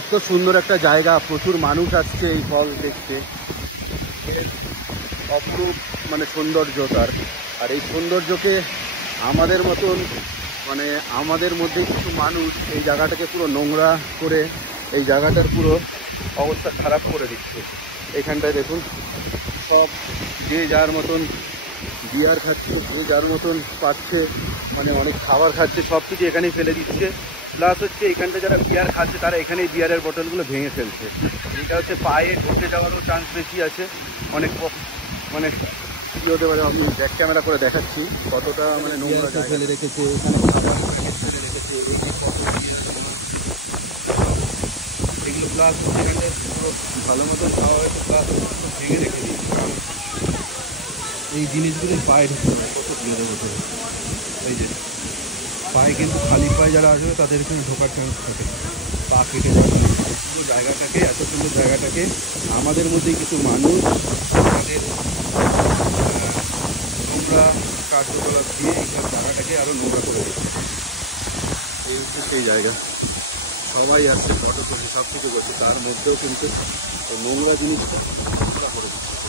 এত সুন্দর একটা জায়গা, প্রচুর মানুষ আসছে এই ফল দেখতে, অপরূপ মানে সৌন্দর্য তার। আর এই সৌন্দর্যকে আমাদের মতন মানে আমাদের মধ্যে কিছু মানুষ এই জায়গাটাকে পুরো নোংরা করে এই জায়গাটার পুরো অবস্থা খারাপ করে দিচ্ছে। এখানটায় দেখুন সব যে যার মতন বিয়ার খাচ্ছে, যে যার মতন পাচ্ছে, মানে অনেক খাবার খাচ্ছে, সব কিছু এখানেই ফেলে দিচ্ছে। প্লাস হচ্ছে এখানটা যারা বিয়ার খাচ্ছে তারা এখানেই বিয়ারের বোতলগুলো ভেঙে ফেলছে। এটা হচ্ছে পায়ে ঢুকে যাওয়ারও চান্স বেশি আছে। অনেক মানে কী হতে পারে, আমি ব্যাক ক্যামেরা করে দেখাচ্ছি কতটা মানে নোংরা ফেলে রেখেছে, এখানে খাবার প্যাকেট ফেলে রেখেছে, এই যে কত বিয়ার এগুলো। প্লাস এখানে ভালো মতন খাওয়া হয়েছে, প্লাস ভেঙে রেখে দিয়েছে। এই জিনিসগুলো পায়ে ঢুকতে হবে, কত বিয়ারের বোতল। এই যে পায়ে কিন্তু খালি পায়ে যারা আসবে তাদের কিন্তু ঢোকার চান্স থাকে, পা কেটে যাবে। পুরো জায়গাটাকে, এত সুন্দর জায়গাটাকে আমাদের মধ্যেই কিছু মানুষ তাদের নোংরা কার্যকলাপ দিয়ে এই জায়গাটাকে আরও নোংরা করে দিচ্ছে। এই হচ্ছে সেই জায়গা, সবাই আসছে ফটো তুলছে, সব কিছু করছে, তার মধ্যেও কিন্তু নোংরা জিনিসটা নোংরা করে দিচ্ছে।